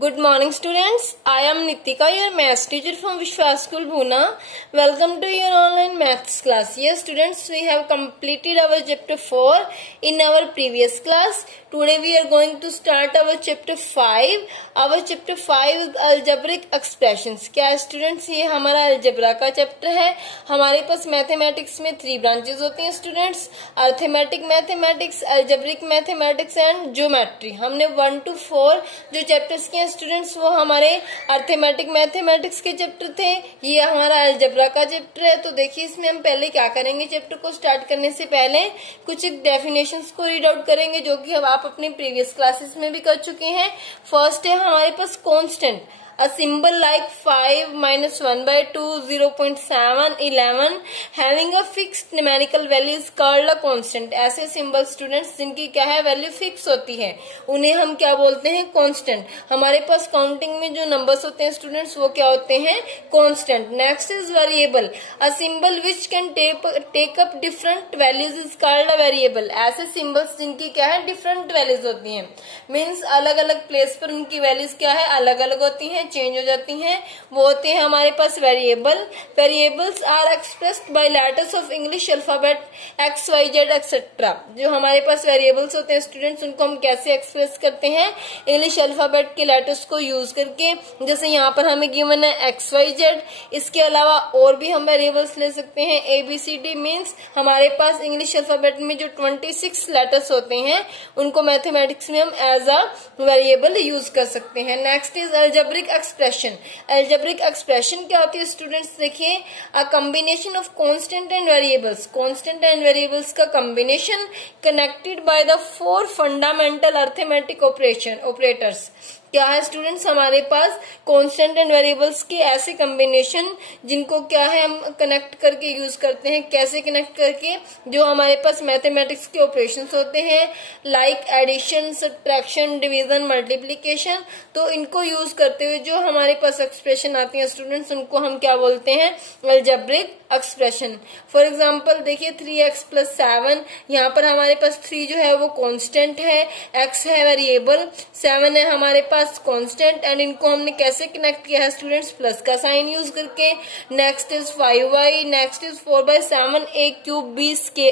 Good morning, students. I am Nitika, your maths teacher from Vishwas School, Bhuna. Welcome to your online maths class. Yes, students, we have completed our chapter 4 in our previous class. Today we are going to start our chapter 5. Our chapter 5 is algebraic expressions. क्या है students? ये हमारा algebra का chapter है. हमारे पास mathematics में 3 branches होती हैं students. Arithmetic mathematics, algebraic mathematics and geometry. हमने 1 to 4 जो chapters के स्टूडेंट्स वो हमारे अर्थमेटिक मैथमेटिक्स के चैप्टर थे. ये हमारा अलजेब्रा का चैप्टर है. तो देखिए इसमें हम पहले क्या करेंगे, चैप्टर को स्टार्ट करने से पहले कुछ डेफिनेशंस को रीड आउट करेंगे जो कि अब आप अपने प्रीवियस क्लासेस में भी कर चुके हैं. फर्स्ट है हमारे पास constant. A symbol like 5, -1/2, 0.7, 11 having a fixed numerical value is called a constant. ऐसे सिंबल स्टूडेंट्स जिनकी क्या है वैल्यू फिक्स होती है उन्हें हम क्या बोलते हैं, कांस्टेंट. हमारे पास काउंटिंग में जो नंबर्स होते हैं स्टूडेंट्स वो क्या होते हैं, constant. Next is variable. A symbol which can take up different values is called a variable. ऐसे सिंबल्स जिनकी क्या है डिफरेंट वैल्यूज होती हैं, मीन्स अलग अलग प्लेस पर उनकी वैल्यूज क्या है अलग अलग होती हैं, चेंज हो जाती हैं, वो होते हैं हमारे पास variable. Variables are expressed by letters of English alphabet X Y Z etcetera. जो हमारे पास वेरिएबल्स होते हैं स्टूडेंट्स उनको हम कैसे एक्सप्रेस करते हैं, इंग्लिश अल्फाबेट के लेटर्स को यूज करके. जैसे यहाँ पर हमें गिवन है एक्स वाई जेड. इसके अलावा और भी हम वेरिएबल्स ले सकते हैं A B C D. Means हमारे पास इंग्लिश अल्फाबेट में जो 26 लेटर्स होते हैं उनको मैथमेटिक्स में हम एज अ वेरिएबल यूज कर सकते हैं. Next is algebraic expression. Algebraic expression क्या होती है स्टूडेंट्स, देखिए a combination of constant and variables. Constant and variables का combination connected by the 4 fundamental arithmetic operators. क्या है स्टूडेंट्स, हमारे पास कांस्टेंट एंड वेरिएबल्स के ऐसे कॉम्बिनेशन जिनको क्या है हम कनेक्ट करके यूज करते हैं. कैसे कनेक्ट करके, जो हमारे पास मैथमेटिक्स के ऑपरेशंस होते हैं like addition, subtraction, division, multiplication. तो इनको यूज करते हुए जो हमारे पास एक्सप्रेशन आती है स्टूडेंट्स उनको हम क्या बोलते हैं, अलजेब्रिक एक्सप्रेशन. फॉर एग्जाम्पल देखिए 3x + 7. यहाँ पर हमारे पास 3 जो है वो कांस्टेंट है, x है वेरिएबल, 7 है हमारे पास कांस्टेंट. एंड इनको हमने कैसे कनेक्ट किया है स्टूडेंट्स, प्लस का साइन यूज करके. Next is 5y. Next is 4/7 a³ b²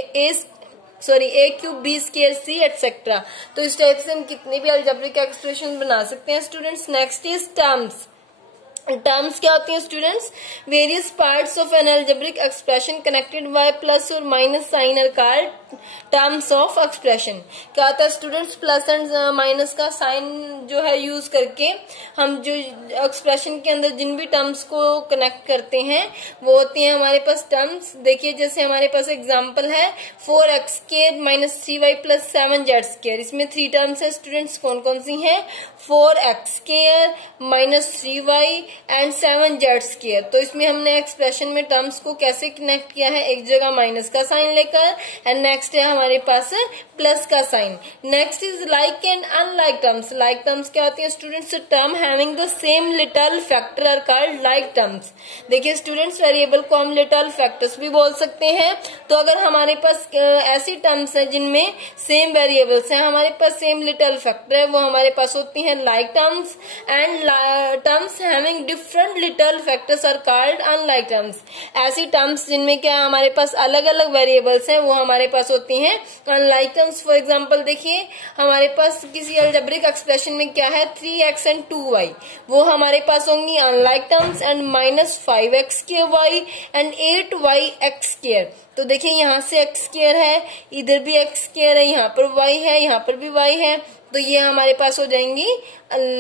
etc. तो इस टाइप से हम कितने भी अलजेब्रिक एक्सप्रेशन बना सकते हैं students. Next is terms. Terms क्या होती हैं students, various parts of an algebraic expression connected by plus और minus sign are called terms of expression. क्या होता है स्टूडेंट्स, प्लस एंड माइनस का साइन जो है यूज करके हम जो एक्सप्रेशन के अंदर जिन भी टर्म्स को कनेक्ट करते हैं वो होती हैं हमारे पास टर्म्स. देखिए जैसे हमारे पास एग्जांपल है 4x² - 3y + 7z². इसमें 3 टर्म्स है स्टूडेंट्स. कौन कौन सी हैं, 4x² - 3y एंड 7z². तो इसमें हमने एक्सप्रेशन में टर्म्स को कैसे कनेक्ट किया है, एक जगह माइनस का साइन लेकर. एंड नेक्स्ट है हमारे पास प्लस का sign. Next is like and unlike terms. Like terms क्या होती है students, term having the same little factor are called like terms. देखिए स्टूडेंट्स वेरिएबल को हम लिटल फैक्टर्स भी बोल सकते हैं. तो अगर हमारे पास ऐसी टर्म्स है जिनमें सेम वेरिएबल्स हैं, हमारे पास सेम लिटल फैक्टर है, वो हमारे पास होती हैं like terms. And terms having different literal factors are called unlike terms. ऐसी टर्म्स जिनमें क्या हमारे पास अलग अलग वेरिएबल्स हैं वो हमारे पास होती हैं अनलाइक टर्म्स. फॉर एग्जांपल देखिए हमारे पास किसी अलजेब्रिक एक्सप्रेशन में क्या है 3x एंड 2y, वो हमारे पास होंगी unlike terms. And -5x² and 8y(x². तो देखिए यहाँ से x² है, इधर भी x² है, यहाँ पर y है, यहाँ पर भी y है. तो ये हमारे पास हो जाएंगी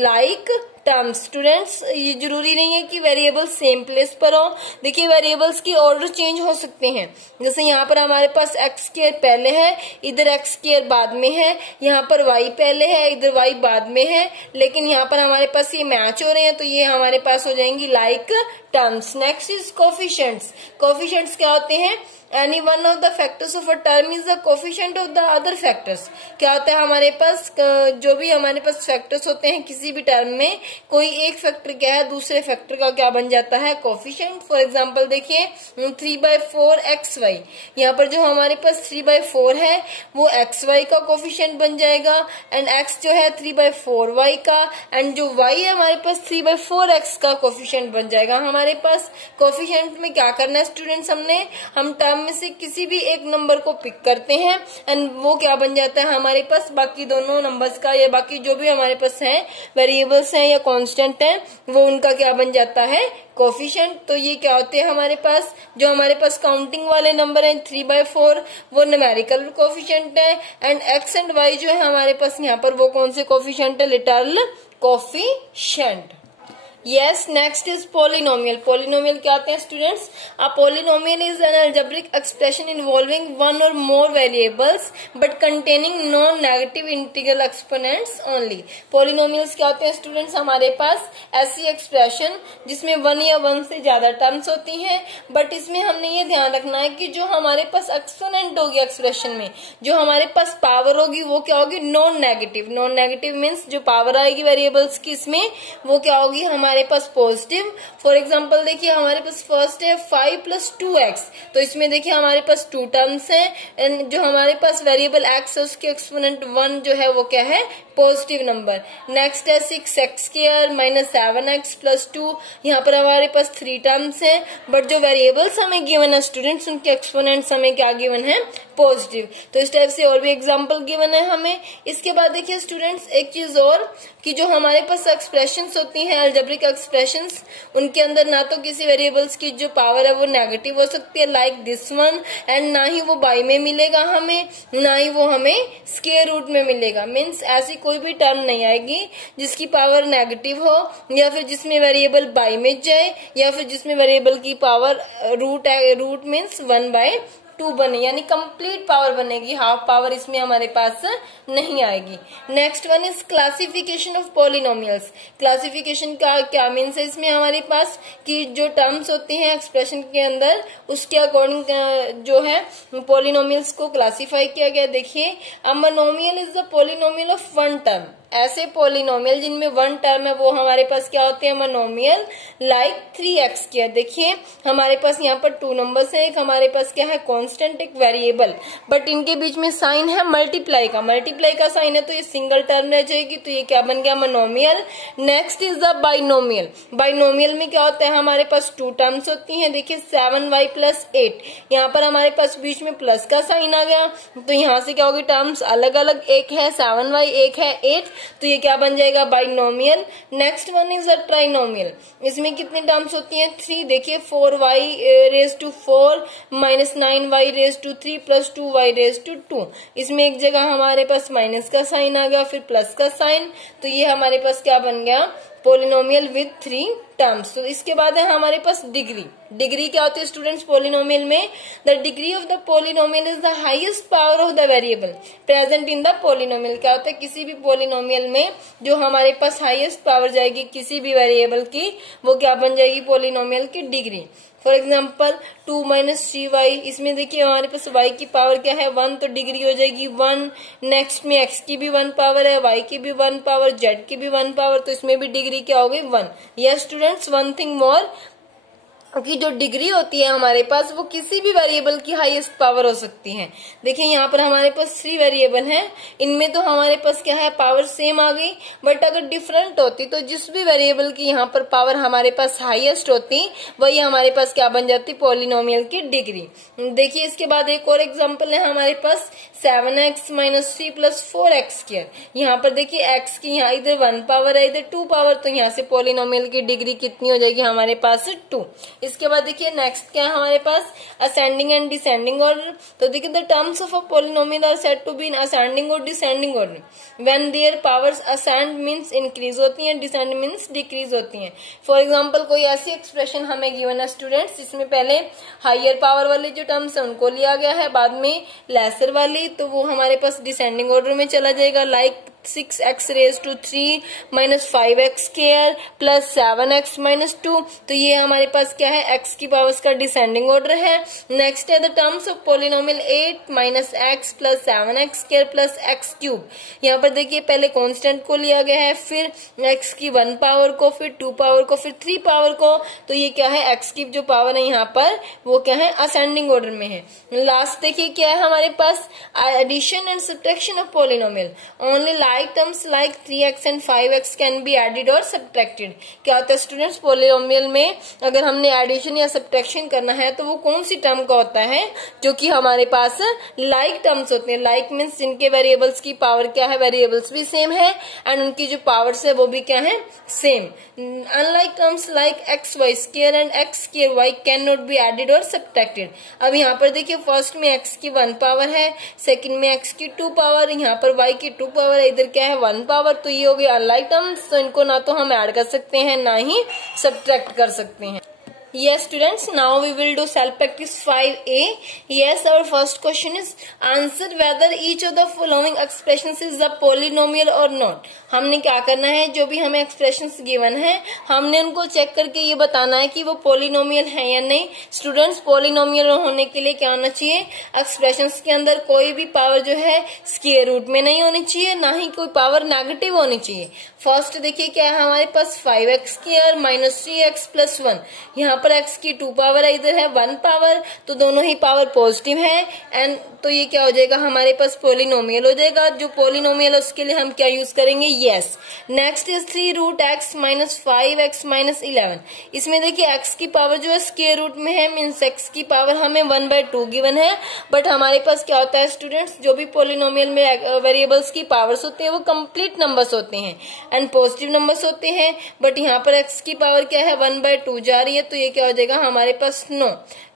लाइक टर्म्स. स्टूडेंट्स ये जरूरी नहीं है कि वेरिएबल सेम प्लेस पर हो. देखिए वेरिएबल्स की ऑर्डर चेंज हो सकते हैं. जैसे यहाँ पर हमारे पास x² पहले है, इधर x² बाद में है, यहाँ पर y पहले है, इधर y बाद में है, लेकिन यहाँ पर हमारे पास ये मैच हो रहे हैं तो ये हमारे पास हो जाएंगी like terms. Next is coefficients. Coefficients क्या होते हैं, any one of the factors of a term is the coefficient of the other factors. क्या होता है हमारे पास, जो भी हमारे पास फैक्टर्स होते हैं किसी भी टर्म में, कोई एक फैक्टर क्या है दूसरे फैक्टर का क्या बन जाता है, कोफिशिएंट। फॉर एग्जांपल देखिए 3/4xy, यहाँ पर जो हमारे पास 3/4 है वो xy का कोफिशिएंट बन जाएगा, एंड x जो है 3/4y का, एंड जो y है हमारे पास 3/4x का कोफिशिएंट बन जाएगा। हमारे पास कोफिशिएंट में क्या करना है स्टूडेंट्स, हम टर्म में से किसी भी एक नंबर को पिक करते हैं एंड वो क्या बन जाता है हमारे पास बाकी दोनों नंबर्स का, या बाकी जो भी हमारे पास हैं वेरिएबल्स हैं या कांस्टेंट हैं, वो उनका क्या बन जाता है, कोफिशिएंट। तो ये क्या होते हैं हमारे पास, जो हमारे पास काउंटिंग वाले नंबर हैं 3/4 वो न्यूमेरिकल कोफिशिएंट है, एंड x एंड y जो है हमारे पास यहाँ पर वो कौन से कोफिशिएंट है, literal coefficient. Yes, next is polynomial. Polynomial क्या आते हैं students? A polynomial is an algebraic expression involving one or more variables but containing non-negative integral exponents only. Polynomials क्या होते हैं स्टूडेंट्स? हमारे पास ऐसी एक्सप्रेशन जिसमें वन या वन से ज्यादा टर्म्स होती हैं, बट इसमें हमने ये ध्यान रखना है कि जो हमारे पास एक्सपोनेंट होगी एक्सप्रेशन में, जो हमारे पास पावर होगी वो क्या होगी, non negative. Non negative means जो पावर आएगी वेरिएबल्स की इसमें वो क्या होगी हमारे पास पॉजिटिव। फॉर एग्जांपल देखिए हमारे पास फर्स्ट है 5 + 2x, तो इसमें देखिए हमारे पास 2 टर्म्स हैं, एंड जो हमारे पास वेरिएबल x है उसके एक्सपोनेंट 1 जो है वो क्या है, पॉजिटिव नंबर। नेक्स्ट है 6x² - 7x + 2, यहाँ पर हमारे पास 3 टर्म्स हैं, बट जो वेरिएबल्स हमें गिवन है स्टूडेंट्स उनके एक्सपोनेंट्स हमें क्या गिवन है, पॉजिटिव। तो इस टाइप से और भी एग्जांपल गिवन है हमें। इसके बाद देखिए स्टूडेंट्स एक चीज और, कि जो हमारे पास एक्सप्रेशंस होती हैं अलजेब्रिक एक्सप्रेशंस, उनके अंदर ना तो किसी वेरिएबल्स की जो पावर है वो नेगेटिव हो सकती है लाइक दिस वन, एंड ना ही वो बाई में मिलेगा हमें, ना ही वो हमें स्क्वायर रूट में मिलेगा। मीन्स ऐसी कोई भी टर्म नहीं आएगी जिसकी पावर नेगेटिव हो, या फिर जिसमें वेरिएबल बाई में जाए, या फिर जिसमें वेरिएबल की पावर रूट मीन्स 1/2 बने, यानी कंप्लीट पावर बनेगी, हाफ पावर इसमें हमारे पास नहीं आएगी। Next one is classification of polynomials. Classification का क्या मीन्स है इसमें हमारे पास, कि जो टर्म्स होती हैं एक्सप्रेशन के अंदर उसके अकॉर्डिंग जो है पॉलिनोमियल्स को क्लासिफाई किया गया। देखिए a monomial is the polynomial of one term. ऐसे पॉलिनोमियल जिनमें वन टर्म है वो हमारे पास क्या होते हैं, मोनोमियल। Like 3x²। देखिए हमारे पास यहाँ पर 2 नंबर्स है, एक हमारे पास क्या है कांस्टेंट, एक वेरिएबल, बट इनके बीच में साइन है मल्टीप्लाई का। मल्टीप्लाई का साइन है तो ये सिंगल टर्म रह जाएगी, तो ये क्या बन गया, monomial. Next is the binomial. Binomial में क्या होता है हमारे पास 2 टर्म्स होती हैं। देखिए 7y + 8, यहाँ पर हमारे पास बीच में प्लस का साइन आ गया, तो यहाँ से क्या होगी, टर्म्स अलग अलग, एक है 7y, एक है 8, तो ये क्या बन जाएगा, binomial. Next one is a trinomial. इसमें कितनी टर्म्स होती हैं, 3। देखिए 4y⁴ - 9y⁴ + 2y⁴ इसमें एक जगह हमारे पास माइनस का साइन आ गया, फिर प्लस का साइन, तो ये हमारे पास क्या बन गया, पोलिनोमियल विद 3 टर्म्स। तो इसके बाद है हमारे पास डिग्री। डिग्री क्या होती है स्टूडेंट्स पोलिनोमियल में, the degree of the polynomial is the highest power of the variable present in the polynomial. क्या होता है किसी भी पोलिनोमियल में जो हमारे पास हाईएस्ट पावर जाएगी किसी भी वेरिएबल की, वो क्या बन जाएगी, पोलिनोमियल की डिग्री। फॉर एग्जाम्पल 2 - 3y, इसमें देखिए हमारे पास y की पावर क्या है, 1, तो डिग्री हो जाएगी 1। नेक्स्ट में x की भी 1 पावर है, y की भी 1 पावर, z की भी 1 पावर, तो इसमें भी डिग्री क्या होगी, 1। Yes students, one thing more, क्योंकि जो डिग्री होती है हमारे पास वो किसी भी वेरिएबल की हाईएस्ट पावर हो सकती है। देखिए यहाँ पर हमारे पास 3 वेरिएबल हैं, इनमें तो हमारे पास क्या है, पावर सेम आ गई, बट अगर डिफरेंट होती तो जिस भी वेरिएबल की यहाँ पर पावर हमारे पास हाईएस्ट होती वही हमारे पास क्या बन जाती, पॉलिनोमियल की डिग्री। देखिए इसके बाद एक और एग्जाम्पल है हमारे पास 7x - 3 + 4x²। यहाँ पर देखिए x की यहाँ इधर 1 पावर है, इधर 2 पावर, तो यहाँ से पॉलिनोमियल की डिग्री कितनी हो जाएगी हमारे पास, 2। इसके बाद देखिए नेक्स्ट क्या है हमारे पास, असेंडिंग एंड डिसेंडिंग ऑर्डर। तो देखिए the terms of a polynomial are said to be in ascending और descending order. When their powers ascend means increase होती हैं, डिसेंड मींस डिक्रीज होती हैं। फॉर एग्जांपल कोई ऐसी एक्सप्रेशन हमें गिवन है स्टूडेंट्स जिसमें पहले हायर पावर वाले जो टर्म्स है उनको लिया गया है, बाद में लेसर वाली, तो वो हमारे पास डिसेंडिंग ऑर्डर में चला जाएगा। Like 6x raise to 3 minus 5x square plus 7x minus 2। तो ये हमारे पास क्या है, x की पावर्स का डिसेंडिंग ऑर्डर है। नेक्स्ट है the terms of polynomial 8 minus x plus 7x square plus x cube. यहाँ पर देखिए पहले कांस्टेंट को लिया गया है, फिर x की 1 पावर को, फिर 2 पावर को, फिर 3 पावर को। तो ये क्या है, x की जो पावर है यहाँ पर वो क्या है, असेंडिंग ऑर्डर में है। लास्ट देखिए क्या है हमारे पास, addition and subtraction of polynomial. Only like terms like 3x and 5x can be added और सब्ट्रैक्टेड। क्या होता है स्टूडेंट्स, पोलिनोमियल में अगर हमने एडिशन या सब्ट्रैक्शन करना है तो वो कौन सी टर्म का होता है, जो कि हमारे पास लाइक टर्म्स होते हैं। लाइक मीन्स जिनके वेरिएबल्स की पावर क्या है, वेरिएबल्स भी सेम है एंड उनकी जो पावर्स है वो भी क्या है, same. Unlike terms like x y square and x square y can not be added और सब्ट्रैक्टेड। अब यहाँ पर देखिए फर्स्ट में x की 1 पावर है, सेकंड में x की 2 पावर, यहाँ पर y की 2 पावर है, इधर क्या है 1 पावर। तो ये हो गया अनलाइक टर्म्स, तो इनको ना तो हम ऐड कर सकते हैं ना ही सब्ट्रैक्ट कर सकते हैं। Yes students, now we will do self practice 5a. Yes, our first question is answer whether each of the following expressions is a polynomial or not. हमने क्या करना है, जो भी हमें एक्सप्रेशंस गिवन है हमने उनको चेक करके ये बताना है कि वो पोलिनोमियल है या नहीं। स्टूडेंट्स, पोलिनोमियल होने के लिए क्या होना चाहिए, एक्सप्रेशंस के अंदर कोई भी पावर जो है स्क्वायर रूट में नहीं होनी चाहिए, ना ही कोई पावर नेगेटिव होनी चाहिए। फर्स्ट देखिए क्या है हमारे पास 5x square minus 3x plus 1। यहाँ पर x की 2 पावर है, इधर है 1 पावर, तो दोनों ही पावर पॉजिटिव है एंड तो ये क्या हो जाएगा हमारे पास पोलिनोमियल हो जाएगा। जो पोलिनोमियल है उसके लिए हम क्या यूज करेंगे, yes. Next is 3 root x minus 5x minus 11। इसमें देखिए x की पावर जो है स्क्वायर रूट में है, मीन्स x की पावर हमें 1/2 गिवन है। बट हमारे पास क्या होता है स्टूडेंट्स, जो भी पोलिनोमियल में वेरिएबल्स की पावर्स होते हैं वो कंप्लीट नंबर्स होते हैं एंड पॉजिटिव नंबर्स होते हैं। बट यहाँ पर x की पावर क्या है 1/2 जा रही है, तो ये क्या हो जाएगा हमारे पास no.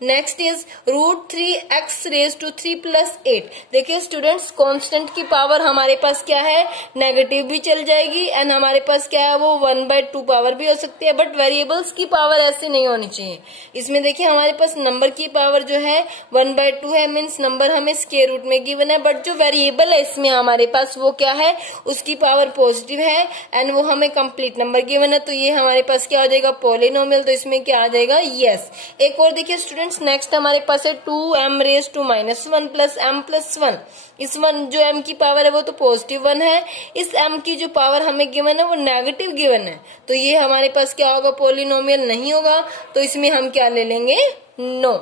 Next is root 3x raise to 3 plus 8। देखिए स्टूडेंट्स, कांस्टेंट की पावर हमारे पास क्या है, नेगेटिव भी चल जाएगी एंड हमारे पास क्या है वो 1/2 पावर भी हो सकती है। बट वेरिएबल्स की पावर ऐसे नहीं होनी चाहिए। इसमें देखिए हमारे पास नंबर की पावर जो है 1/2 है, मीन्स नंबर हमें स्क्वायर रूट में गिवन है। बट जो वेरिएबल है इसमें हमारे पास वो क्या है, उसकी पावर पॉजिटिव है एंड वो हमें कंप्लीट नंबर गिवन है। तो ये हमारे पास क्या हो जाएगा, पोलिनोमियल। तो इसमें क्या आ जाएगा, यस। एक और देखिए स्टूडेंट्स, नेक्स्ट हमारे पास है 2m raise to minus 1 plus m plus 1। इस 1 जो m की पावर है वो तो पॉजिटिव 1 है, इस m की जो पावर हमें गिवन है वो नेगेटिव गिवन है। तो ये हमारे पास क्या होगा, पोलिनोमियल नहीं होगा। तो इसमें हम क्या ले लेंगे, नो।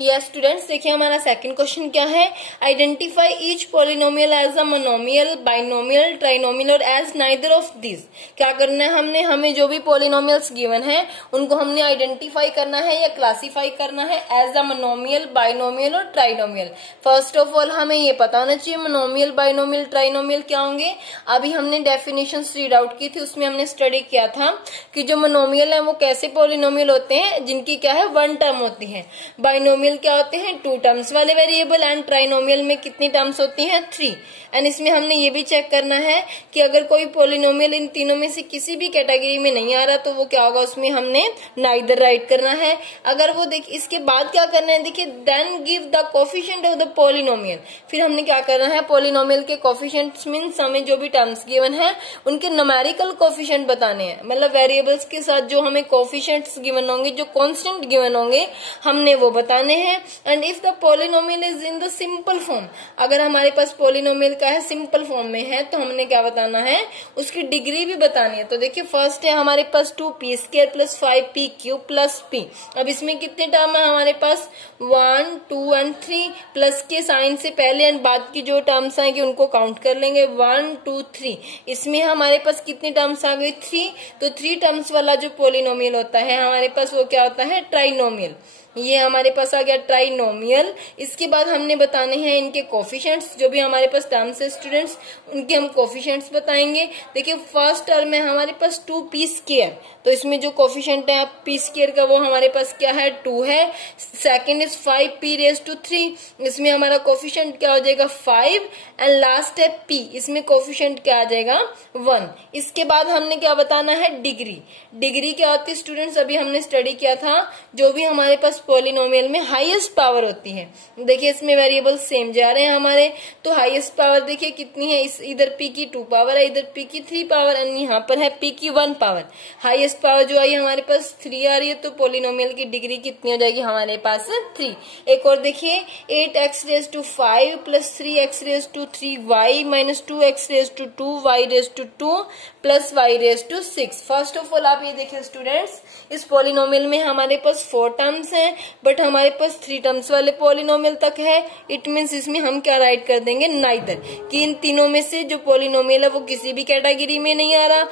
यस स्टूडेंट्स, देखिए हमारा सेकंड क्वेश्चन क्या है, identify each polynomial as a monomial, binomial, trinomial और एज नाइदर ऑफ दिस। क्या करना है हमने, हमें जो भी पोलिनोमियल्स गिवन है उनको हमने आइडेंटिफाई करना है या क्लासिफाई करना है एज अ मोनोमियल, बाइनोमियल और ट्राइनोमियल। फर्स्ट ऑफ ऑल हमें ये पता होना चाहिए मोनोमियल, बाइनोमियल, ट्राइनोमियल क्या होंगे। अभी हमने डेफिनेशन रीड आउट की थी, उसमें हमने स्टडी किया था कि जो मोनोमियल है वो कैसे पोलिनोमियल होते हैं, जिनकी क्या है 1 टर्म होती है। बाइनोमियल क्या होते हैं, 2 टर्म्स वाले वेरिएबल एंड ट्राइनोमियल में कितनी टर्म्स होती हैं, 3। एंड इसमें हमने ये भी चेक करना है कि अगर कोई पोलिनोमियल इन तीनों में से किसी भी कैटेगरी में नहीं आ रहा तो वो क्या होगा, उसमें हमने नाइदर राइट करना है। अगर वो देख इसके बाद क्या करना है, देखिए then give the coefficient of the polynomial. फिर हमने क्या करना है, पोलिनोमियल के कोफिशिएंट्स मींस हमें जो भी टर्म्स गिवन है उनके न्यूमेरिकल कोफिशिएंट बताने हैं। मतलब वेरिएबल्स के साथ जो हमें कोफिशिएंट्स गिवन होंगे, जो कांस्टेंट गिवन होंगे, हमने वो बताने हैं। And if the polynomial is in the simple form, अगर हमारे पास पोलिनोमियल का है सिंपल फॉर्म में है तो हमने क्या बताना है, उसकी डिग्री भी बतानी है। तो देखिए फर्स्ट है हमारे पास 2p square plus 5p cube plus p। अब इसमें कितने टर्म है हमारे पास, 1, 2 एंड 3। प्लस के साइन से पहले एंड बाद की जो टर्म्स आएंगे उनको काउंट कर लेंगे, 1, 2, 3। इसमें हमारे पास कितने टर्म्स आ गए, 3। तो 3 टर्म्स वाला जो पोलिनोमियल होता है हमारे पास वो क्या होता है, ट्राइनोमियल। ये हमारे पास आ गया ट्राइनोमियल। इसके बाद हमने बताने हैं इनके कोफिशिएंट्स, जो भी हमारे पास टर्म्स है स्टूडेंट्स उनके हम कोफिशिएंट्स बताएंगे। देखिए फर्स्ट टर्म है हमारे पास 2p स्क्वायर, तो इसमें जो कोफिशिएंट है p स्क्वायर का वो हमारे पास क्या है, 2 है। Second is 5p raise to 3, इसमें हमारा कोफिशिएंट क्या हो जाएगा, 5। एंड लास्ट है p, इसमें कोफिशिएंट क्या आ जाएगा, 1। इसके बाद हमने क्या बताना है, डिग्री। डिग्री क्या होती है स्टूडेंट्स, अभी हमने स्टडी किया था, जो भी हमारे पास उस पॉलिनोमियल में हाईएस्ट पावर होती है। देखिए इसमें वेरिएबल सेम जा रहे हैं हमारे, तो हाईएस्ट पावर देखिए कितनी है, इस इधर p की 2 पावर है, इधर p की 3 पावर, और यहाँ पर है p की 1 पावर। हाईएस्ट पावर जो आई हमारे पास 3 आ रही है, तो पॉलिनोमियल की डिग्री कितनी हो जाएगी हमारे पास 3। एक और देखिए 8x⁵ plus 3x⁵3y minus 2x⁵2y⁵2 plus y⁵6। First of all आप ये देखिए स्टूडेंट्स, इस पॉलिनोमियल में हमारे पास 4 टर्म्स हैं, बट हमारे पास 3 टर्म्स वाले पॉलिनोमियल तक है। इट मीन्स इसमें हम क्या राइट कर देंगे, नाइदर, कि इन तीनों में से जो पॉलिनोमियल है वो किसी भी कैटेगरी में नहीं आ रहा,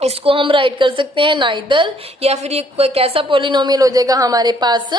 इसको हम राइट कर सकते हैं नाइदर, या फिर ये कैसा पॉलिनोमियल हो जाएगा हमारे पास,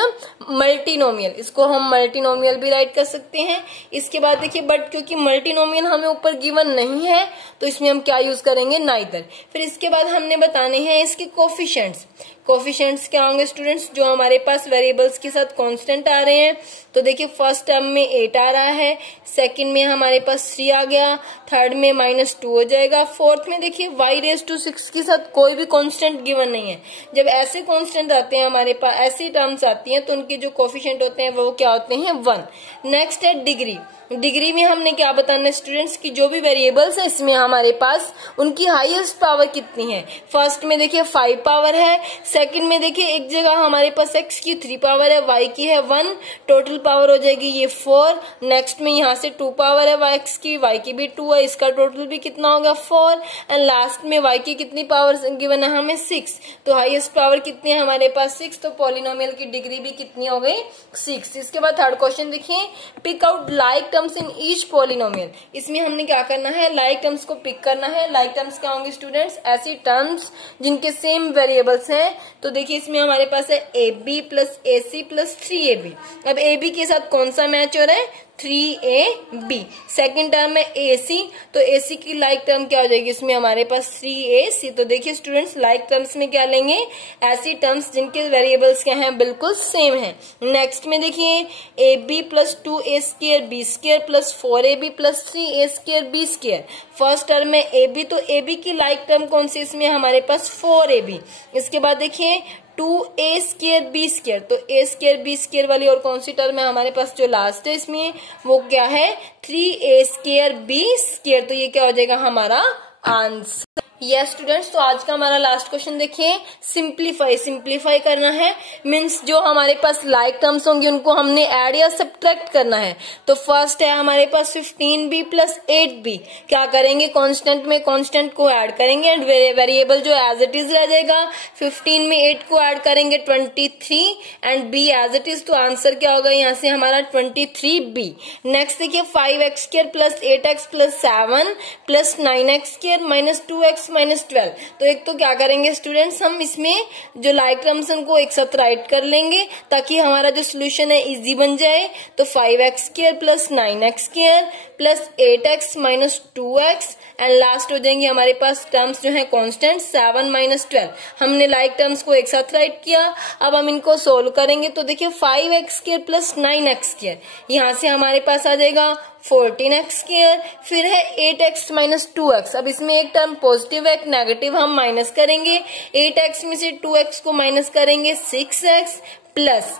मल्टीनोमियल, इसको हम मल्टीनोमियल भी राइट कर सकते हैं। इसके बाद देखिए, बट क्योंकि मल्टीनोमियल हमें ऊपर गिवन नहीं है, तो इसमें हम क्या यूज करेंगे, नाइदर। फिर इसके बाद हमने बताने हैं इसके कोफिशिएंट्स। कोफिशिएंट्स क्या होंगे स्टूडेंट्स, जो हमारे पास वेरिएबल्स के साथ कांस्टेंट आ रहे हैं। तो देखिए फर्स्ट टर्म में 8 आ रहा है, सेकंड में हमारे पास 3 आ गया, थर्ड में -2 हो जाएगा, फोर्थ में देखिए y⁵6 के साथ कोई भी कांस्टेंट गिवन नहीं है। जब ऐसे कांस्टेंट आते हैं हमारे पास, ऐसी टर्म्स आती हैं, तो उनके जो कोफिशिएंट होते हैं वो क्या होते हैं, 1। नेक्स्ट है डिग्री। डिग्री में हमने क्या बताना है स्टूडेंट्स की जो भी वेरिएबल्स है इसमें हमारे पास उनकी हाईएस्ट पावर कितनी है। फर्स्ट में देखिए 5 पावर है, सेकंड में देखिए एक जगह हमारे पास x की 3 पावर है, y की है 1, टोटल पावर हो जाएगी ये 4। नेक्स्ट में यहाँ से 2 पावर है x की, y की भी 2 है, इसका टोटल भी कितना होगा 4, एंड लास्ट में y की कितनी पावर गिवन है हमें 6। तो हाईएस्ट पावर कितनी है हमारे पास 6, तो पॉलिनोमियल की डिग्री भी कितनी हो गई 6। इसके बाद थर्ड क्वेश्चन देखिए, pick out like terms in each polynomial. इसमें हमने क्या करना है, लाइक टर्म्स को पिक करना है। लाइक टर्म्स क्या होंगे स्टूडेंट्स, ऐसी टर्म्स जिनके सेम वेरिएबल्स हैं। तो देखिए इसमें हमारे पास है AB plus AC plus 3AB। अब AB के साथ कौन सा मैच हो रहा है, 3AB। सेकेंड टर्म है AC, तो AC की लाइक टर्म क्या हो जाएगी, इसमें हमारे पास 3AC। तो देखिए स्टूडेंट्स लाइक टर्म्स में क्या लेंगे, ऐसी टर्म्स जिनके वेरिएबल्स क्या हैं, बिल्कुल सेम है। नेक्स्ट में देखिए AB plus 2A² B² plus 4AB plus 3A² B²। First term है AB, तो AB की लाइक टर्म कौन सी, इसमें हमारे पास 4AB। इसके बाद देखिए 2A² B², तो A² B² वाली और कौन सी टर्म है हमारे पास जो लास्ट है इसमें, वो क्या है 3A² B²। तो ये क्या हो जाएगा हमारा आंसर। यस स्टूडेंट्स, तो आज का हमारा लास्ट क्वेश्चन देखिए, सिंप्लीफाई करना है। मीन्स जो हमारे पास लाइक टर्म्स होंगे उनको हमने ऐड या सब्ट्रैक्ट करना है। तो फर्स्ट है हमारे पास 15b प्लस 8b। क्या करेंगे, कांस्टेंट में कांस्टेंट को ऐड करेंगे एंड वेरिएबल जो एज इट इज रह जाएगा। 15 में 8 को ऐड करेंगे 23 and b as it is, तो आंसर क्या होगा यहाँ से हमारा 23b। नेक्स्ट देखिए 5x² plus 8x plus 7 plus 9x² minus 2x minus 12। तो एक तो क्या करेंगे स्टूडेंट्स, हम इसमें जो लाइक टर्म्स उनको एक साथ राइट कर लेंगे ताकि हमारा जो सोल्यूशन है इजी बन जाए। तो 5x² plus 9x² plus 8x minus 2x and last हो जाएंगे हमारे पास टर्म्स जो है कांस्टेंट 7 माइनस 12। हमने लाइक टर्म्स को एक साथ राइट किया, अब हम इनको सोल्व करेंगे। तो देखिए 5x² प्लस 9x², यहाँ से हमारे पास आ जाएगा 14x², फिर है 8x माइनस 2x। अब इसमें एक टर्म पॉजिटिव है, एक नेगेटिव, हम माइनस करेंगे। 8x में से 2x को माइनस करेंगे 6x प्लस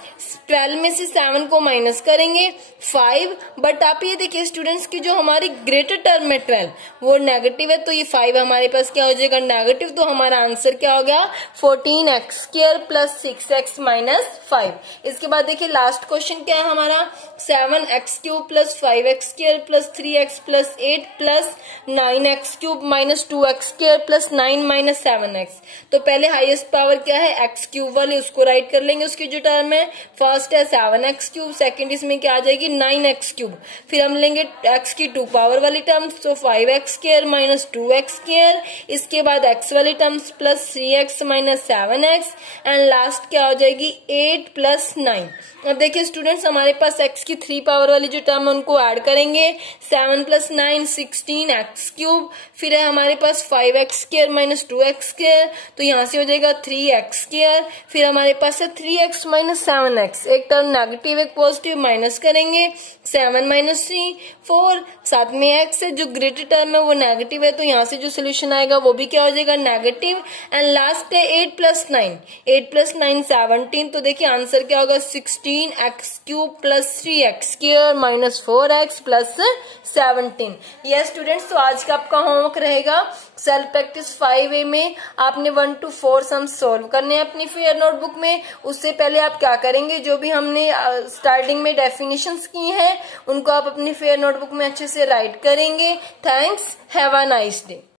12 में से 7 को माइनस करेंगे 5। बट आप ये देखिए स्टूडेंट्स की जो हमारी ग्रेटर टर्म है 12 वो नेगेटिव है, तो ये 5 हमारे पास क्या हो जाएगा नेगेटिव। तो हमारा आंसर क्या हो गया 14x² प्लस 6x माइनस 5। इसके बाद देखिए लास्ट क्वेश्चन क्या है हमारा, 7x³ plus 5x² plus 3x plus 8 plus 9x³ minus 2x² plus 9 minus 7x। तो पहले हाईएस्ट पावर क्या है x³ वाली, उसको राइट कर लेंगे। उसकी जो टर्म है फर्स्ट है 7x³, सेकंड इसमें क्या आ जाएगी 9x³। फिर हम लेंगे x की 2 पावर वाली टर्म्स, तो 5x² माइनस 2x²। इसके बाद x वाली terms plus 3x minus 7x and last क्या हो जाएगी 8 प्लस 9। अब देखिए स्टूडेंट्स हमारे पास x की 3 पावर वाली जो टर्म है उनको ऐड करेंगे, 7 प्लस 9 16x³। फिर है हमारे पास 5x² माइनस 2x², तो यहाँ से हो जाएगा 3x²। फिर हमारे पास है 3x माइनस 7x, एक टर्म नेगेटिव एक पॉजिटिव माइनस करेंगे 7 माइनस 3 4, साथ में x है जो ग्रेटर टर्म है वो नेगेटिव है तो यहाँ से जो सोल्यूशन आएगा वो भी क्या हो जाएगा नेगेटिव। एंड लास्ट है 8 प्लस 9, 8 प्लस 9 17, तो देखिए आंसर क्या होगा 16x³ plus 3x² minus 4x plus 17। Yes students, तो आज का आपका होमवर्क रहेगा सेल्फ प्रैक्टिस 5A में आपने 1 to 4 सम सॉल्व करने हैं अपनी फेयर नोटबुक में। उससे पहले आप क्या करेंगे, जो भी हमने स्टार्टिंग में डेफिनेशंस की हैं उनको आप अपनी फेयर नोटबुक में अच्छे से राइट करेंगे। Thanks, have a nice day.